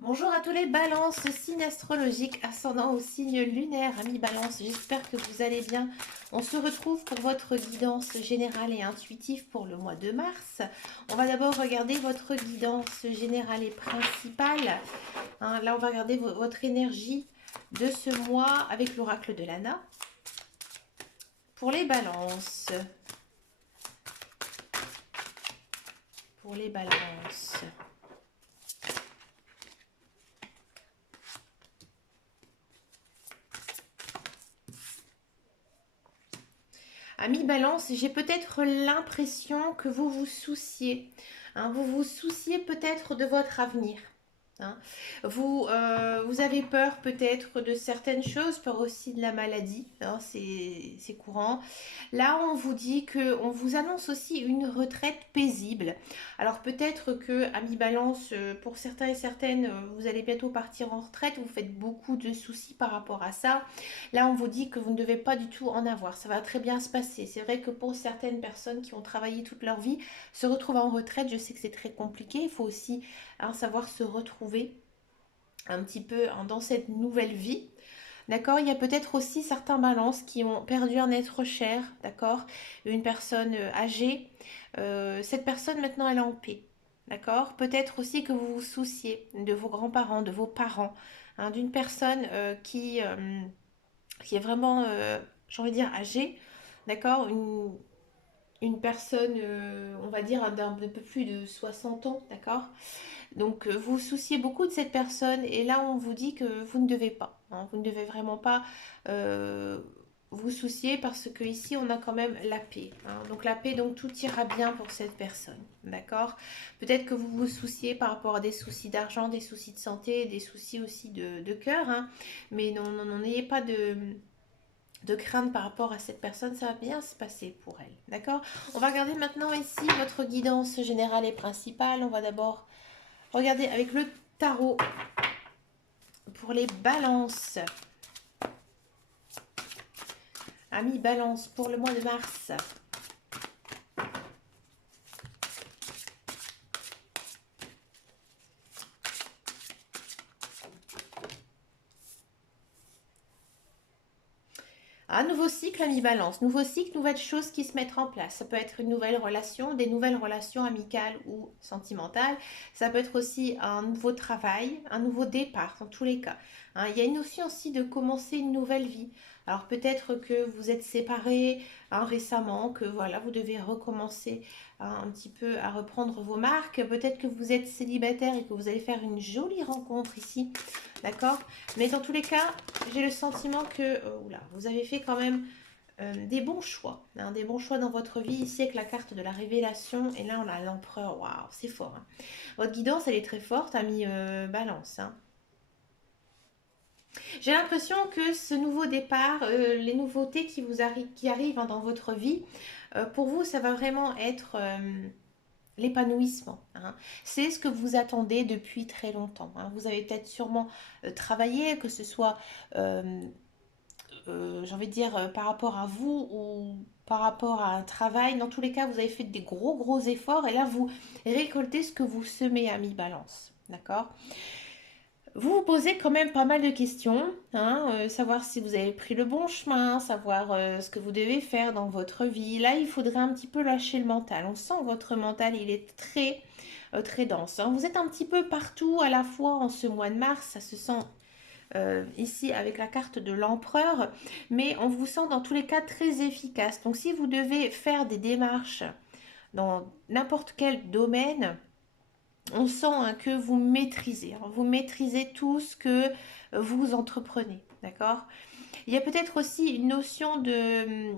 Bonjour à tous les balances, signe astrologique, ascendant au signe lunaire, amis balance, j'espère que vous allez bien. On se retrouve pour votre guidance générale et intuitive pour le mois de mars. On va d'abord regarder votre guidance générale et principale. Là, on va regarder votre énergie de ce mois avec l'oracle de l'Anna. Pour les balances. Pour les balances. Amis Balance, j'ai peut-être l'impression que vous vous souciez. Vous vous souciez peut-être de votre avenir. Hein. Vous avez peur peut-être de certaines choses, peur aussi de la maladie, hein, c'est courant. Là, on vous dit que, on vous annonce aussi une retraite paisible. Alors peut-être que, amis Balance, pour certains et certaines, vous allez bientôt partir en retraite, vous faites beaucoup de soucis par rapport à ça. Là, on vous dit que vous ne devez pas du tout en avoir, ça va très bien se passer. C'est vrai que pour certaines personnes qui ont travaillé toute leur vie, se retrouvent en retraite, je sais que c'est très compliqué, il faut aussi savoir se retrouver un petit peu dans cette nouvelle vie. D'accord. Il y a peut-être aussi certains balances qui ont perdu un être cher. D'accord. Une personne âgée. Cette personne maintenant elle est en paix. D'accord. Peut-être aussi que vous vous souciez de vos grands-parents, de vos parents, d'une personne qui est vraiment, j'ai envie de dire, âgée. D'accord. Une personne, on va dire, d'un peu plus de 60 ans. D'accord. Donc vous vous souciez beaucoup de cette personne et là on vous dit que vous ne devez pas, vous ne devez vraiment pas euh, vous soucier parce que ici on a quand même la paix. Donc la paix, donc tout ira bien pour cette personne, d'accord. Peut-être que vous vous souciez par rapport à des soucis d'argent, des soucis de santé, des soucis aussi de cœur, mais non, n'ayez pas de crainte par rapport à cette personne, ça va bien se passer pour elle, d'accord. On va regarder maintenant ici votre guidance générale et principale. On va d'abord regardez avec le tarot pour les balances. Amis balance pour le mois de mars. Un nouveau cycle, amis balance. Nouveau cycle, nouvelles choses qui se mettent en place. Ça peut être une nouvelle relation, des nouvelles relations amicales ou sentimentales. Ça peut être aussi un nouveau travail, un nouveau départ, dans tous les cas. Il y a une notion aussi de commencer une nouvelle vie. Alors peut-être que vous êtes séparés récemment, que voilà, vous devez recommencer un petit peu à reprendre vos marques. Peut-être que vous êtes célibataire et que vous allez faire une jolie rencontre ici. D'accord. Mais dans tous les cas, j'ai le sentiment que oula, vous avez fait quand même des bons choix. Des bons choix dans votre vie. Ici, avec la carte de la révélation. Et là, on a l'empereur. Waouh, c'est fort. Votre guidance, elle est très forte, ami balance. J'ai l'impression que ce nouveau départ, les nouveautés qui arrivent dans votre vie, pour vous, ça va vraiment être l'épanouissement. C'est ce que vous attendez depuis très longtemps. Vous avez peut-être sûrement travaillé, que ce soit, j'ai envie de dire, par rapport à vous ou par rapport à un travail. Dans tous les cas, vous avez fait des gros efforts et là, vous récoltez ce que vous semez à mi-balance. D'accord. Vous vous posez quand même pas mal de questions, savoir si vous avez pris le bon chemin, savoir ce que vous devez faire dans votre vie. Là, il faudrait un petit peu lâcher le mental. On sent que votre mental, il est très dense. Vous êtes un petit peu partout à la fois en ce mois de mars, ça se sent ici avec la carte de l'empereur, mais on vous sent dans tous les cas très efficace. Donc si vous devez faire des démarches dans n'importe quel domaine, on sent que vous maîtrisez tout ce que vous entreprenez, d'accord. Il y a peut-être aussi une notion de,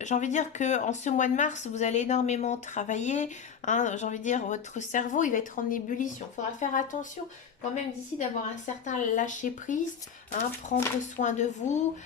j'ai envie de dire que en ce mois de mars, vous allez énormément travailler. J'ai envie de dire, votre cerveau, il va être en ébullition. Il faudra faire attention quand même d'ici d'avoir un certain lâcher prise, prendre soin de vous,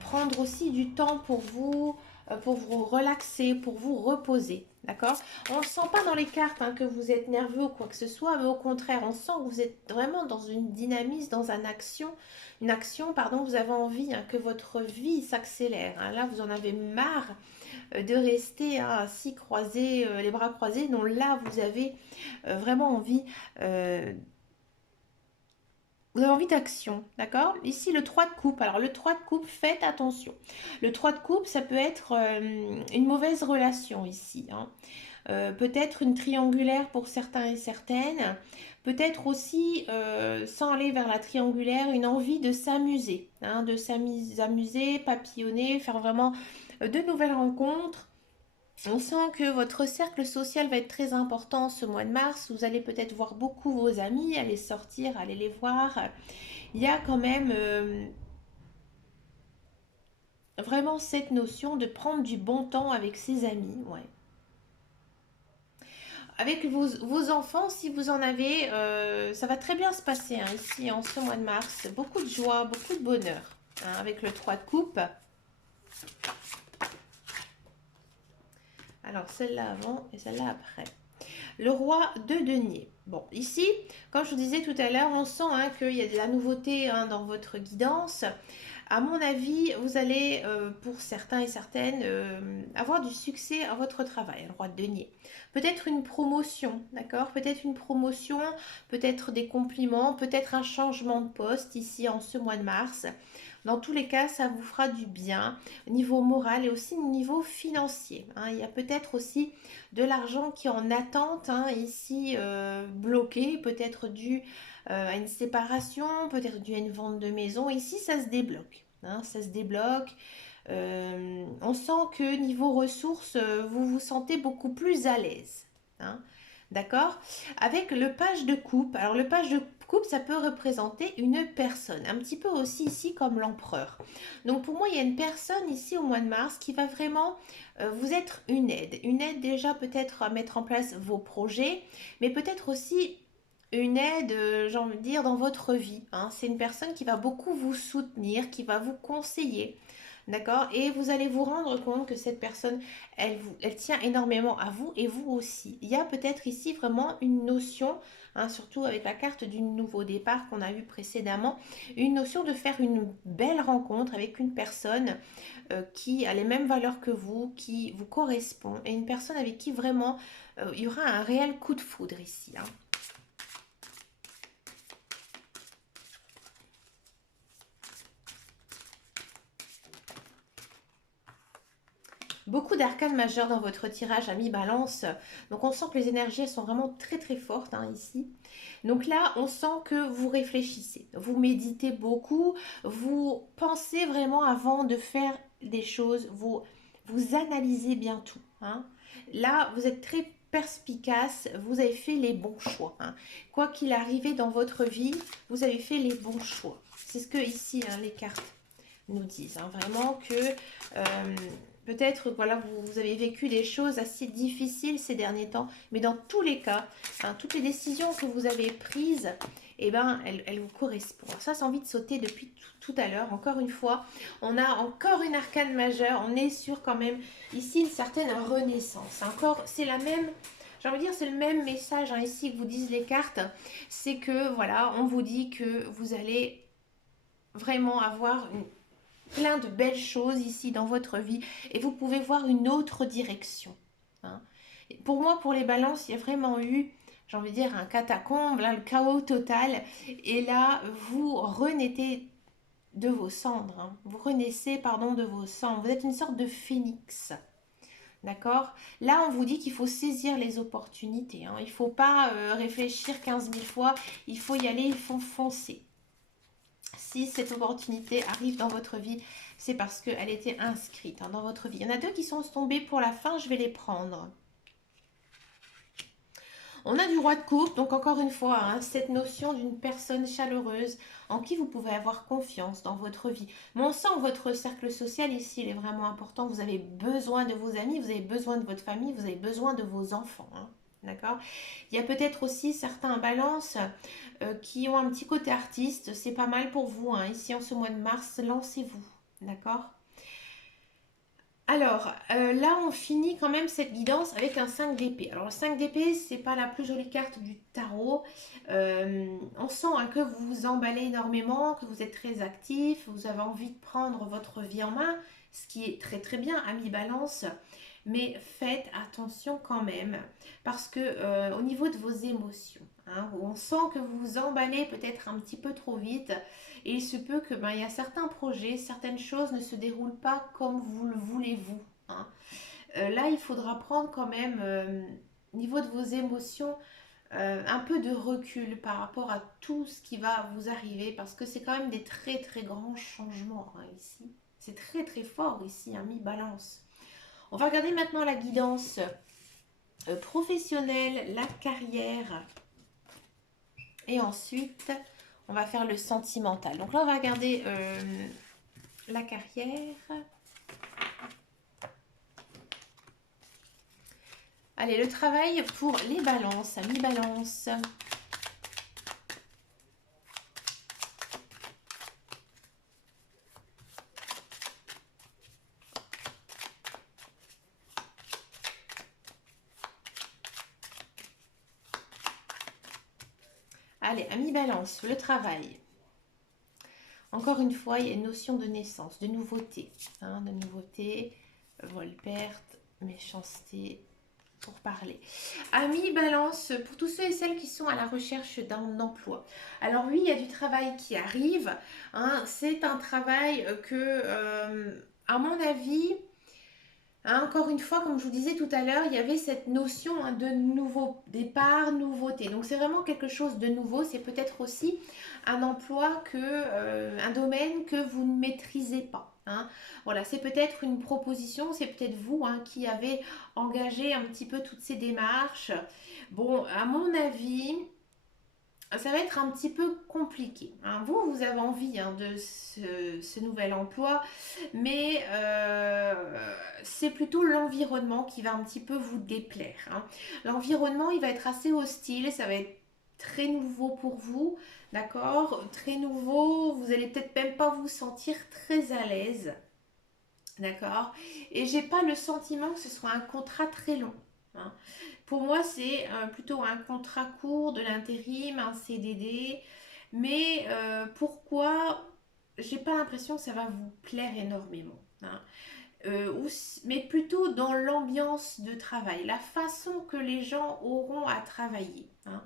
prendre aussi du temps pour vous relaxer, pour vous reposer. D'accord. On ne sent pas dans les cartes que vous êtes nerveux ou quoi que ce soit, mais au contraire, on sent que vous êtes vraiment dans une dynamisme, dans une action, pardon, vous avez envie que votre vie s'accélère. Là, vous en avez marre de rester assis croisés, les bras croisés. Non, là, vous avez vraiment envie Vous avez envie d'action, d'accord? Ici, le 3 de coupe. Alors, le 3 de coupe, faites attention. Le 3 de coupe, ça peut être une mauvaise relation ici, hein. Peut-être une triangulaire pour certains et certaines. Peut-être aussi, sans aller vers la triangulaire, une envie de s'amuser, hein, de s'amuser, papillonner, faire vraiment de nouvelles rencontres. On sent que votre cercle social va être très important ce mois de mars. Vous allez peut-être voir beaucoup vos amis, aller sortir, aller les voir. Il y a quand même vraiment cette notion de prendre du bon temps avec ses amis. Ouais. Avec vos enfants, si vous en avez, ça va très bien se passer hein, ici en ce mois de mars. Beaucoup de joie, beaucoup de bonheur hein, avec le 3 de coupe. Alors celle-là avant et celle-là après. Le roi de denier. Bon, ici, comme je vous disais tout à l'heure, on sent hein, qu'il y a de la nouveauté hein, dans votre guidance. À mon avis, vous allez, pour certains et certaines, avoir du succès à votre travail, le roi de denier. Peut-être une promotion, d'accord? Peut-être une promotion, peut-être des compliments, peut-être un changement de poste ici en ce mois de mars. Dans tous les cas, ça vous fera du bien au niveau moral et aussi au niveau financier, hein. Il y a peut-être aussi de l'argent qui est en attente hein, ici bloqué, peut-être dû à une séparation, peut-être dû à une vente de maison. Ici, ça se débloque, hein, ça se débloque. On sent que niveau ressources, vous vous sentez beaucoup plus à l'aise, hein. D'accord? Avec le page de coupe. Alors le page de coupe, ça peut représenter une personne, un petit peu aussi ici comme l'empereur. Donc pour moi, il y a une personne ici au mois de mars qui va vraiment vous être une aide. Une aide déjà peut-être à mettre en place vos projets, mais peut-être aussi une aide, j'ai envie de dire, dans votre vie, hein. C'est une personne qui va beaucoup vous soutenir, qui va vous conseiller. D'accord? Et vous allez vous rendre compte que cette personne, elle tient énormément à vous et vous aussi. Il y a peut-être ici vraiment une notion, hein, surtout avec la carte du nouveau départ qu'on a vu précédemment, une notion de faire une belle rencontre avec une personne qui a les mêmes valeurs que vous, qui vous correspond, et une personne avec qui vraiment il y aura un réel coup de foudre ici, hein. Beaucoup d'arcanes majeures dans votre tirage à mi-balance. Donc on sent que les énergies elles sont vraiment très très fortes hein, ici. Donc là, on sent que vous réfléchissez, vous méditez beaucoup, vous pensez vraiment avant de faire des choses, vous analysez bien tout, hein. Là, vous êtes très perspicace, vous avez fait les bons choix, hein. Quoi qu'il arrive dans votre vie, vous avez fait les bons choix. C'est ce que ici hein, les cartes nous disent, hein. Vraiment que euh, peut-être voilà, vous avez vécu des choses assez difficiles ces derniers temps, mais dans tous les cas, hein, toutes les décisions que vous avez prises, eh ben, elles vous correspondent. Alors ça, c'est envie de sauter depuis tout à l'heure. Encore une fois, on a encore une arcane majeure. On est sur quand même ici une certaine renaissance. Encore, c'est la même. J'ai envie de dire, c'est le même message hein, ici que vous disent les cartes. C'est que voilà, on vous dit que vous allez vraiment avoir plein de belles choses ici dans votre vie et vous pouvez voir une autre direction, hein. Pour moi, pour les balances, il y a vraiment eu, j'ai envie de dire, un catacombe, là, le chaos total. Et là, vous renaissez de vos cendres, hein. Vous renaissez, pardon, de vos cendres. Vous êtes une sorte de phénix. D'accord? Là, on vous dit qu'il faut saisir les opportunités, hein. Il ne faut pas réfléchir 15 000 fois. Il faut y aller, il faut foncer. Si cette opportunité arrive dans votre vie, c'est parce qu'elle était inscrite hein, dans votre vie. Il y en a deux qui sont tombés pour la fin, je vais les prendre. On a du roi de coupe, donc encore une fois, hein, cette notion d'une personne chaleureuse en qui vous pouvez avoir confiance dans votre vie. Mais on sent que votre cercle social ici, il est vraiment important. Vous avez besoin de vos amis, vous avez besoin de votre famille, vous avez besoin de vos enfants, hein. D'accord? Il y a peut-être aussi certains balances qui ont un petit côté artiste. C'est pas mal pour vous, hein. Ici, en ce mois de mars, lancez-vous. D'accord? Alors, là, on finit quand même cette guidance avec un 5 d'épée. Alors, le 5 d'épée, c'est pas la plus jolie carte du tarot. On sent hein, que vous vous emballez énormément, que vous êtes très actif, vous avez envie de prendre votre vie en main, ce qui est très très bien à mi-balance. Mais faites attention quand même, parce que au niveau de vos émotions, hein, où on sent que vous vous emballez peut-être un petit peu trop vite. Et il se peut que il y a certains projets, certaines choses ne se déroulent pas comme vous le voulez vous, hein. Là, il faudra prendre quand même, au niveau de vos émotions, un peu de recul par rapport à tout ce qui va vous arriver, parce que c'est quand même des très très grands changements, hein, ici. C'est très très fort ici, hein, mi-balance. On va regarder maintenant la guidance professionnelle, la carrière, et ensuite on va faire le sentimental. Donc là, on va regarder la carrière. Allez, le travail pour les balances, mi-balance. Allez, à mi-balance, le travail. Encore une fois, il y a une notion de naissance, de nouveauté. Hein, de nouveauté, vol, perte, méchanceté, pour parler. Amis, balance, pour tous ceux et celles qui sont à la recherche d'un emploi. Alors oui, il y a du travail qui arrive. Hein, c'est un travail à mon avis, hein, encore une fois, comme je vous disais tout à l'heure, il y avait cette notion, hein, de nouveau départ, nouveauté. Donc c'est vraiment quelque chose de nouveau. C'est peut-être aussi un emploi un domaine que vous ne maîtrisez pas, hein. Voilà, c'est peut-être une proposition, c'est peut-être vous, hein, qui avez engagé un petit peu toutes ces démarches. Bon, à mon avis, ça va être un petit peu compliqué, hein. Vous avez envie, hein, de ce nouvel emploi, mais c'est plutôt l'environnement qui va un petit peu vous déplaire, hein. L'environnement, il va être assez hostile, ça va être très nouveau pour vous, d'accord? Très nouveau, vous allez peut-être même pas vous sentir très à l'aise, d'accord? Et j'ai pas le sentiment que ce soit un contrat très long, hein. Pour moi, c'est plutôt un contrat court, de l'intérim, un CDD. Mais pourquoi j'ai pas l'impression que ça va vous plaire énormément, hein. Mais plutôt dans l'ambiance de travail, la façon que les gens auront à travailler, hein.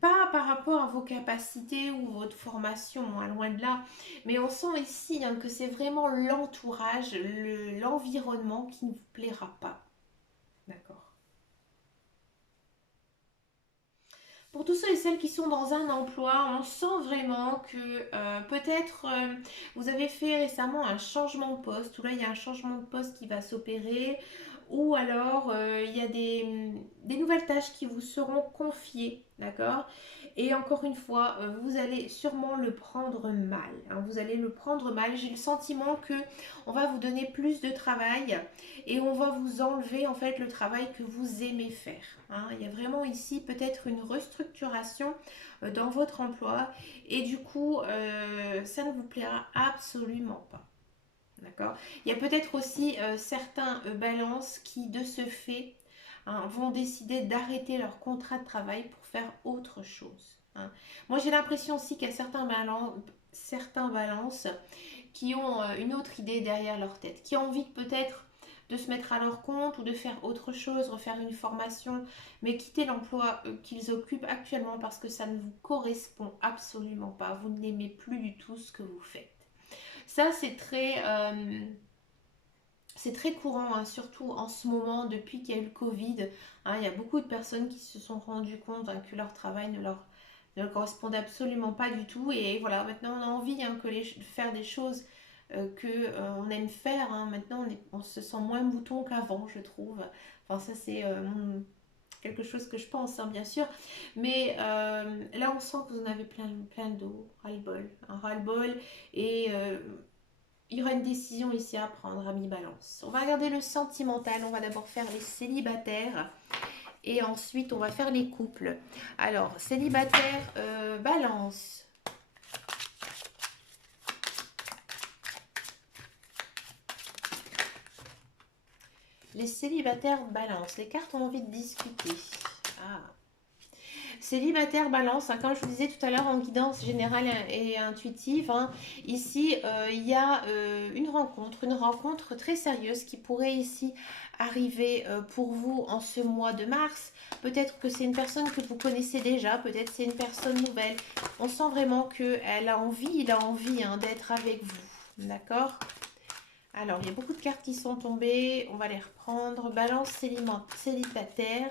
Pas par rapport à vos capacités ou votre formation, hein, loin de là, mais on sent ici, hein, que c'est vraiment l'entourage, l'environnement qui ne vous plaira pas. D'accord. Pour tous ceux et celles qui sont dans un emploi, on sent vraiment que peut-être vous avez fait récemment un changement de poste, ou là il y a un changement de poste qui va s'opérer, ou alors il y a des nouvelles tâches qui vous seront confiées, d'accord? Et encore une fois, vous allez sûrement le prendre mal, hein, vous allez le prendre mal. J'ai le sentiment que on va vous donner plus de travail et on va vous enlever en fait le travail que vous aimez faire, hein. Il y a vraiment ici peut-être une restructuration dans votre emploi et du coup ça ne vous plaira absolument pas. D'accord. Il y a peut-être aussi certains balances qui de ce fait, hein, vont décider d'arrêter leur contrat de travail pour faire autre chose, hein. Moi j'ai l'impression aussi qu'il y a certains balances qui ont une autre idée derrière leur tête, qui ont envie peut-être de se mettre à leur compte ou de faire autre chose, refaire une formation, mais quitter l'emploi qu'ils occupent actuellement parce que ça ne vous correspond absolument pas. Vous n'aimez plus du tout ce que vous faites. Ça, c'est très courant, hein, surtout en ce moment, depuis qu'il y a eu le Covid, hein. Il y a beaucoup de personnes qui se sont rendues compte, hein, que leur travail ne leur correspondait absolument pas du tout. Et voilà, maintenant on a envie, hein, de faire des choses que on aime faire, hein. Maintenant on se sent moins mouton qu'avant, je trouve. Enfin, ça c'est quelque chose que je pense, hein, bien sûr. Mais là on sent que vous en avez plein d'eau, ras-le-bol, un ras-le-bol. Et il y aura une décision ici à prendre à mi-balance. On va regarder le sentimental. On va d'abord faire les célibataires et ensuite on va faire les couples. Alors, célibataire, balance. Les célibataires balance. Les cartes ont envie de discuter. Ah. Célibataire balance, hein, comme je vous disais tout à l'heure en guidance générale et intuitive, hein, ici il y a une rencontre très sérieuse qui pourrait ici arriver pour vous en ce mois de mars. Peut-être que c'est une personne que vous connaissez déjà, peut-être c'est une personne nouvelle. On sent vraiment qu'elle a envie, il a envie hein, d'être avec vous. D'accord? Alors, il y a beaucoup de cartes qui sont tombées. On va les reprendre. Balance célibataire.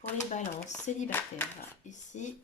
Pour les balances célibataires, ici.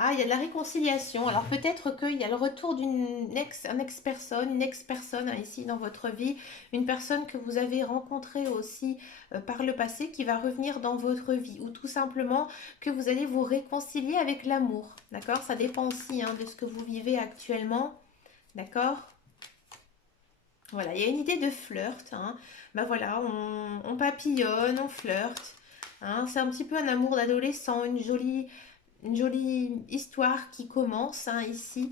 Ah, il y a de la réconciliation. Alors peut-être qu'il y a le retour un ex-personne, une ex-personne hein, ici dans votre vie, une personne que vous avez rencontrée aussi par le passé qui va revenir dans votre vie ou tout simplement que vous allez vous réconcilier avec l'amour. D'accord? Ça dépend aussi hein, de ce que vous vivez actuellement. D'accord? Voilà, il y a une idée de flirt. Hein. Ben voilà, on papillonne, on flirte. Hein. C'est un petit peu un amour d'adolescent, une jolie histoire qui commence hein, ici.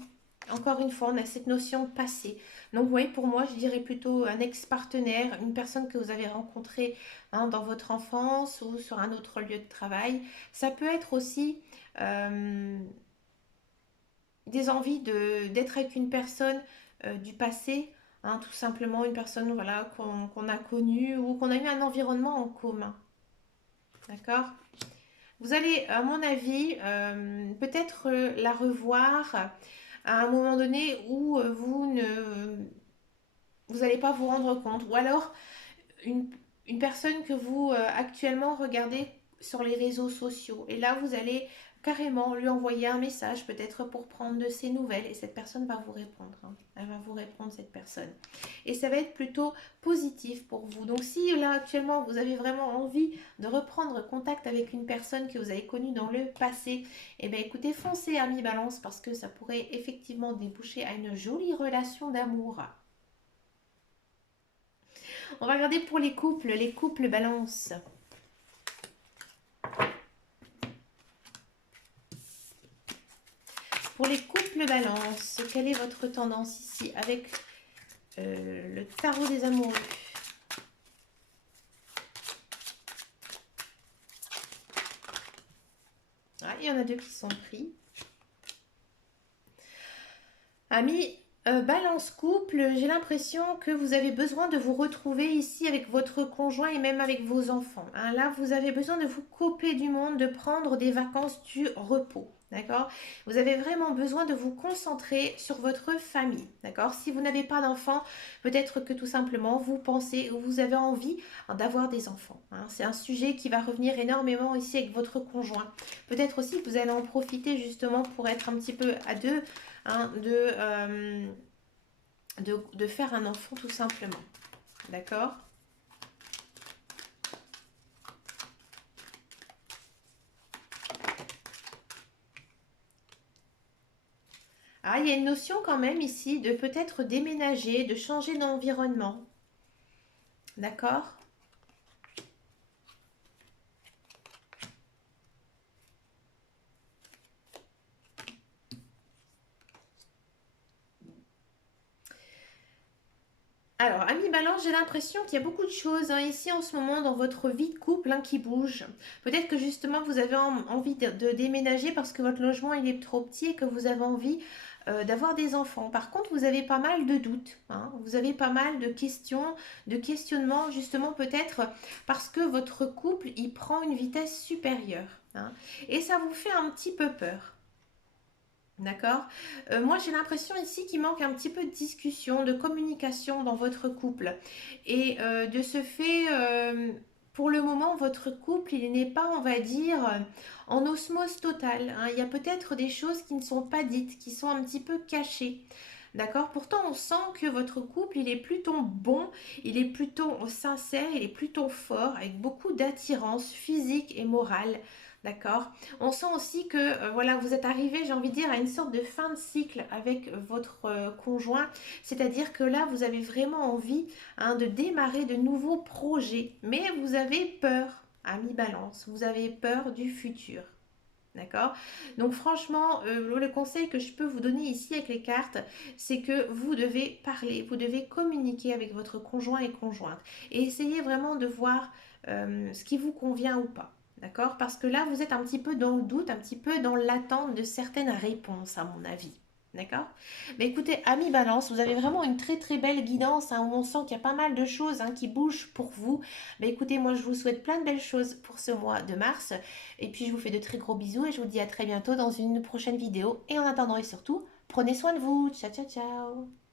Encore une fois, on a cette notion de passé. Donc, oui, pour moi, je dirais plutôt un ex-partenaire, une personne que vous avez rencontrée hein, dans votre enfance ou sur un autre lieu de travail. Ça peut être aussi euh, des envies d'être avec une personne du passé, hein, tout simplement une personne voilà, qu'on a connue ou qu'on a eu un environnement en commun. D'accord? Vous allez, à mon avis, peut-être la revoir à un moment donné où vous n'allez pas vous rendre compte. Ou alors une, une personne que vous actuellement regardez sur les réseaux sociaux. Et là, vous allez carrément lui envoyer un message, peut-être pour prendre de ses nouvelles. Et cette personne va vous répondre. Hein. Elle va vous répondre, cette personne. Et ça va être plutôt positif pour vous. Donc si là, actuellement, vous avez vraiment envie de reprendre contact avec une personne que vous avez connue dans le passé, eh bien écoutez, foncez, ami Balance, parce que ça pourrait effectivement déboucher à une jolie relation d'amour. On va regarder pour les couples balance. Pour les couples balance, quelle est votre tendance ici avec le tarot des amoureux? Ah, il y en a deux qui sont pris. Amis, balance couple, j'ai l'impression que vous avez besoin de vous retrouver ici avec votre conjoint et même avec vos enfants. Hein. Là, vous avez besoin de vous couper du monde, de prendre des vacances du repos. D'accord? Vous avez vraiment besoin de vous concentrer sur votre famille. D'accord? Si vous n'avez pas d'enfants, peut-être que tout simplement vous pensez ou vous avez envie d'avoir des enfants. Hein. C'est un sujet qui va revenir énormément ici avec votre conjoint. Peut-être aussi que vous allez en profiter justement pour être un petit peu à deux hein, de faire un enfant tout simplement. D'accord? Ah, il y a une notion quand même ici de peut-être déménager, de changer d'environnement. D'accord? Alors, ami Balance, j'ai l'impression qu'il y a beaucoup de choses hein, ici en ce moment dans votre vie de couple hein, qui bougent. Peut-être que justement vous avez envie de déménager parce que votre logement il est trop petit et que vous avez envie d'avoir des enfants. Par contre, vous avez pas mal de doutes. Hein, vous avez pas mal de questions, de questionnements justement peut-être parce que votre couple il prend une vitesse supérieure. Hein, et ça vous fait un petit peu peur. D'accord. Moi, j'ai l'impression ici qu'il manque un petit peu de discussion, de communication dans votre couple. Et de ce fait, pour le moment, votre couple, il n'est pas, on va dire, en osmose totale. Hein. Il y a peut-être des choses qui ne sont pas dites, qui sont un petit peu cachées. D'accord. Pourtant, on sent que votre couple, il est plutôt bon, il est plutôt sincère, il est plutôt fort, avec beaucoup d'attirance physique et morale. D'accord. On sent aussi que voilà, vous êtes arrivé, j'ai envie de dire, à une sorte de fin de cycle avec votre conjoint. C'est-à-dire que là, vous avez vraiment envie hein, de démarrer de nouveaux projets. Mais vous avez peur, ami Balance, vous avez peur du futur. D'accord? Donc franchement, le conseil que je peux vous donner ici avec les cartes, c'est que vous devez parler, vous devez communiquer avec votre conjoint et conjointe. Et essayez vraiment de voir ce qui vous convient ou pas. D'accord? Parce que là, vous êtes un petit peu dans le doute, un petit peu dans l'attente de certaines réponses, à mon avis. D'accord? Mais écoutez, ami Balance, vous avez vraiment une très très belle guidance, hein, où on sent qu'il y a pas mal de choses, hein, qui bougent pour vous. Mais écoutez, moi je vous souhaite plein de belles choses pour ce mois de mars. Et puis je vous fais de très gros bisous et je vous dis à très bientôt dans une prochaine vidéo. Et en attendant et surtout, prenez soin de vous. Ciao ciao ciao.